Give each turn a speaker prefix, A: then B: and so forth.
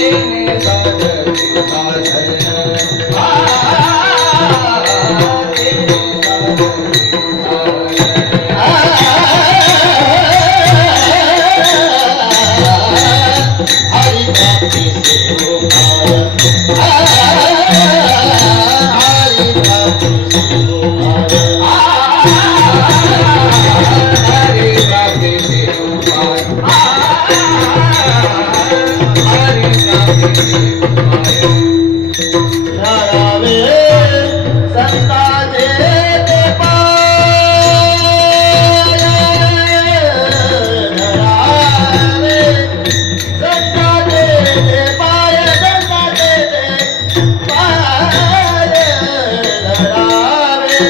A: देणे साधन साधन आ, देणे साधन हरी बाबे देवाय हरी बाबे देवाय रवे सरता देते पाय आ देणे साधन साधन आ देणे